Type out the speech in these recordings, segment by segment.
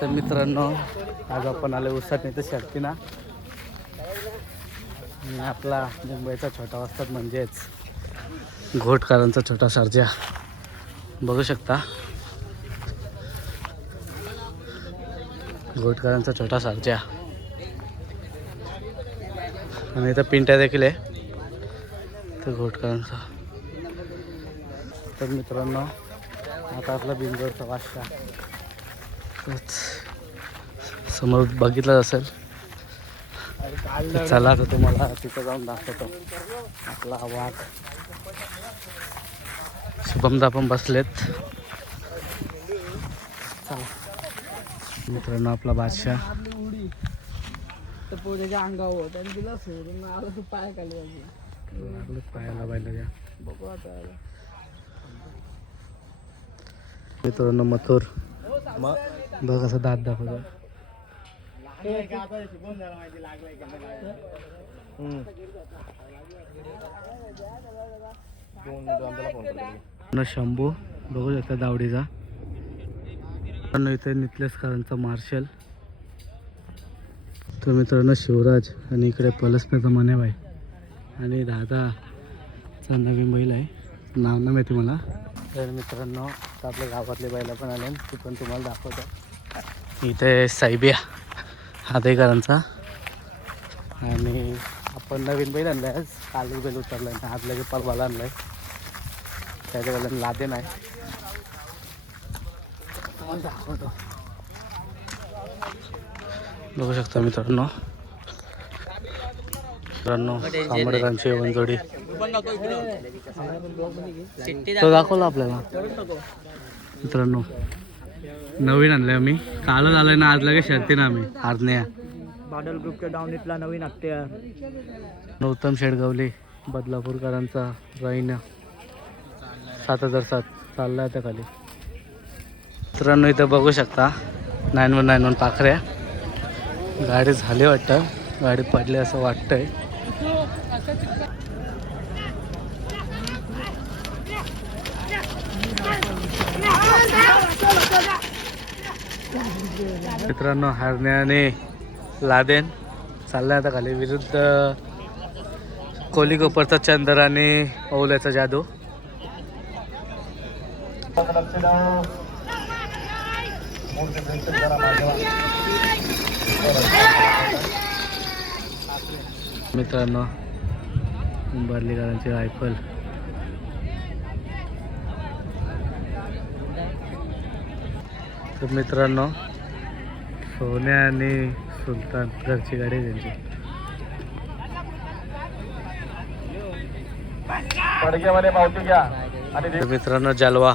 तर मित्रांनो आज आपण आले उसात नाही तर शक्तीना आपला मुंबईचा छोटा वस्ताद म्हणजेच घोटकारांचा छोटा सर्जा बघू शकता. घोटकारांचा छोटा सर्जा आणि इथं पिंट्या देखील आहे. तर घोटकरांचा. तर मित्रांनो आता आपला बिंदोरचा वाशा समोर बघितलं असेल. चला आता तुम्हाला तिथं जाऊन दाखवतो. आपला वाघ. शुभमदा पण बसलेत. चला. मित्रांनो आपला बादशाह. तर पोऱ्याच्या अंगावर त्याने दिला सोडून आला तू पाय खाली लागलं पायाला बायला बघू आता मित्रांनो मथुर. बघ असं दात दाखवतो न शंभू बघू शकता दावडीचा. पण इथे नितलेसकरांचा मार्शल तर मित्रांनो शिवराज आणि इकडे पलसण्याचा आहे आणि दादाचा नवीन बैल आहे. नाव ना माहिती मला. तर मित्रांनो आपल्या गावातले बैला पण आले ते पण तुम्हाला दाखवतात इथे सायबिया हातेकरांचा आणि आपण नवीन बैल आणलं आहे आलू बैल उतरलाय आहे आज लगेच परवाला आणलाय. त्याच्या बैलांना लादे नाही. दाखवतो बघू शकता मित्रांनो. मित्रांनो आंबेडकरांची वंजोडी तो दाखवला आपल्याला. मित्रांनो नवीन आणलंय आम्ही. कालच आलंय ना आज लगेच शर्ती ना आम्ही. आरण्या बादल ग्रुपच्या डावणीतला नवीन हत्या नौतम शेडगावले बदलापूरकरांचा राईना सात हजार सात. चाललाय त्या खाली. मित्रांनो इथं बघू शकता. नाईन वन नाईन वन पाखऱ्या. गाडी झाली वाटतं. गाडी पडली असं वाटतंय. मित्रांनो हरण्याने लादेन चालला आता खाली. विरुद्ध कोहली गोपरचा चंदर आणि ओल्याचा जादू. मित्रांनो बर्लीकरांची रायफल तर मित्रांनो सोन्या आणि सुलतान घरची गाडी त्यांची. तर मित्रांनो जलवा.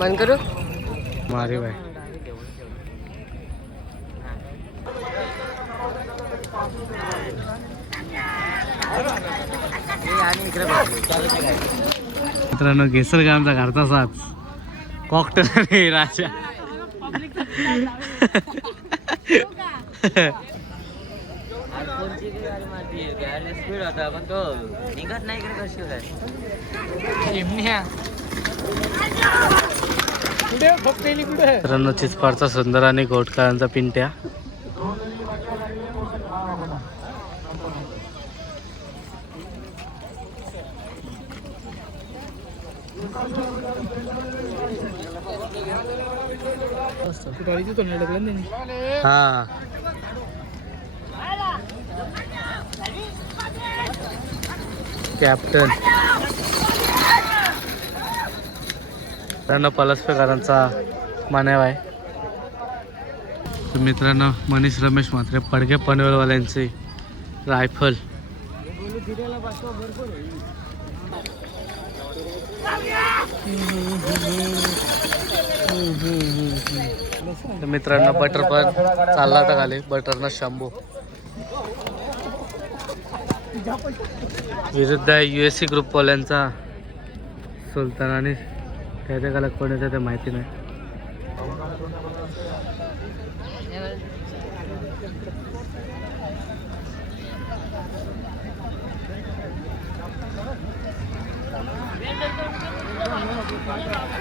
बंद करू? मारे भाई। मित्रांनो घेसरगावचा घरचा साथ कॉकटेल राजा. स्पीड होता पण तो निघत नाही इकडे कशी मित्रांनो चिचपाडचा सुंदर आणि घोटकरांचा पिंट्या टॉलीची तोंड अडकलं ना त्यांनी हा. कॅप्टन. मित्रांनो पलसपेकरांचा मानव आहे. मित्रांनो मनीष रमेश म्हात्रे पडगे पनवेलवाल्यांची रायफल तर मित्रांनो बटर पण चालला होता खाली. बटरनं शंभू. विरुद्ध यू एस सी ग्रुपवाल्यांचा सुलतान आणि त्या त्या गाला कोण येतं ते माहिती नाही.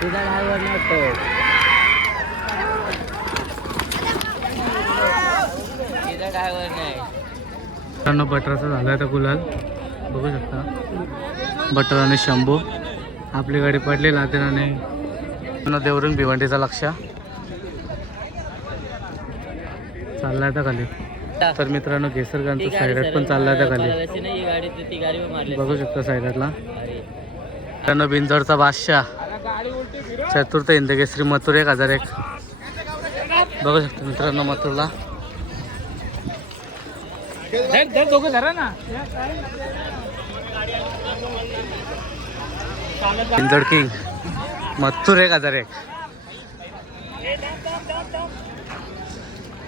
तुझा मित्रांनो बटरचा झाला आता गुलाल. बघू शकता. बटर आणि शंभू. आपली गाडी पडली लातेन आणि देवरून भिवंडीचा लक्ष. चालला आता खाली. तर मित्रांनो केसरगांचं सायडात पण चालला आता खाली. बघू शकता सायडातला मित्रांनो बिंजोडचा बादशाह. चतुर्थ इंदकेसरी मथुर एक हजार एक. बघू शकता मित्रांनो मथुरला. दोघं धरा ना. बिंजोड किंग. एक हजार एक.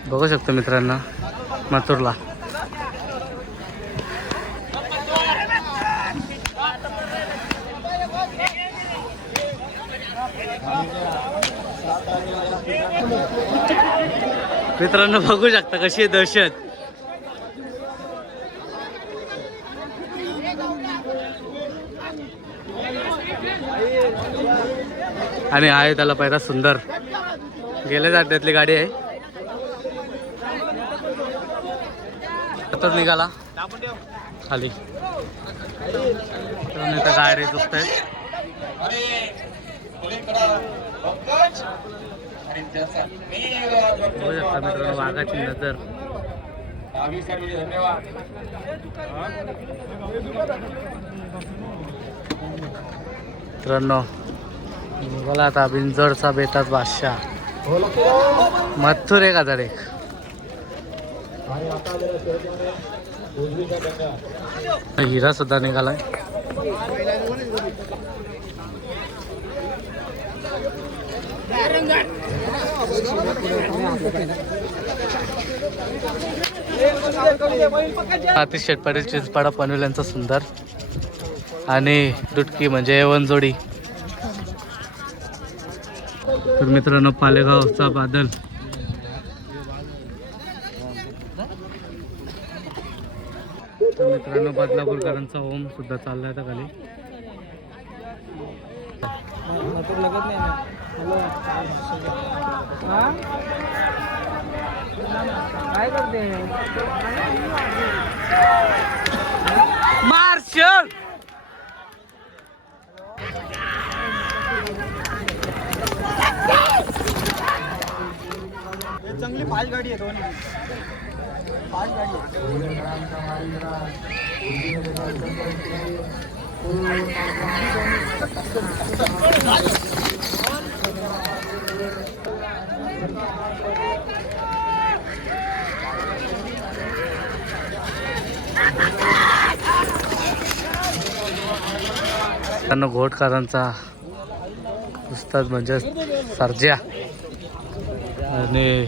बघू शकतो मित्रांनो मथुरला. मित्रांनो बघू शकता कशी आहे दहशत. आणि आहे त्याला पहिला सुंदर. गेल्या जाड्यातली गाडी आहे. तर निघाला. खाली. तर गाडी दुखत शकता मित्रांनो वाघाची नजर. धन्यवाद मित्रांनो बघा आता बिंजोडचा बेतात बादशाह. मथुर एक हजार एक? हिरा सुद्धा निघालाय. आतिश शेटपाटील चिंचपाडा पनवेल्यांचा सुंदर. आणि तुटकी म्हणजे वनजोडी. तर मित्रांनो पालेगावचा बादल. तर मित्रांनो बदलापूरकरांचा ओम सुद्धा चाललाय आता खाली. काय करते मार्शल! चांगली फास्ट गाडी आहे दोन्ही. फास्ट गाडी त्यांना घोटकारांचा उस्ताद म्हणजे सर्ज्या. आणि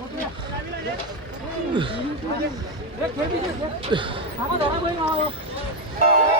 आला आला आला आला वाघ आला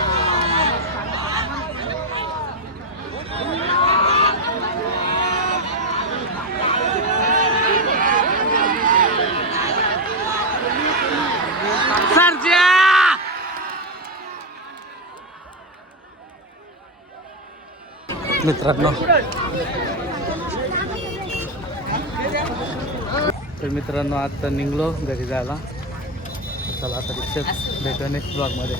मित्रांनो. तर मित्रांनो आता निघलो घरी जायला. चला आता रिक्षा भेटू नेक्स्ट ब्लॉगमध्ये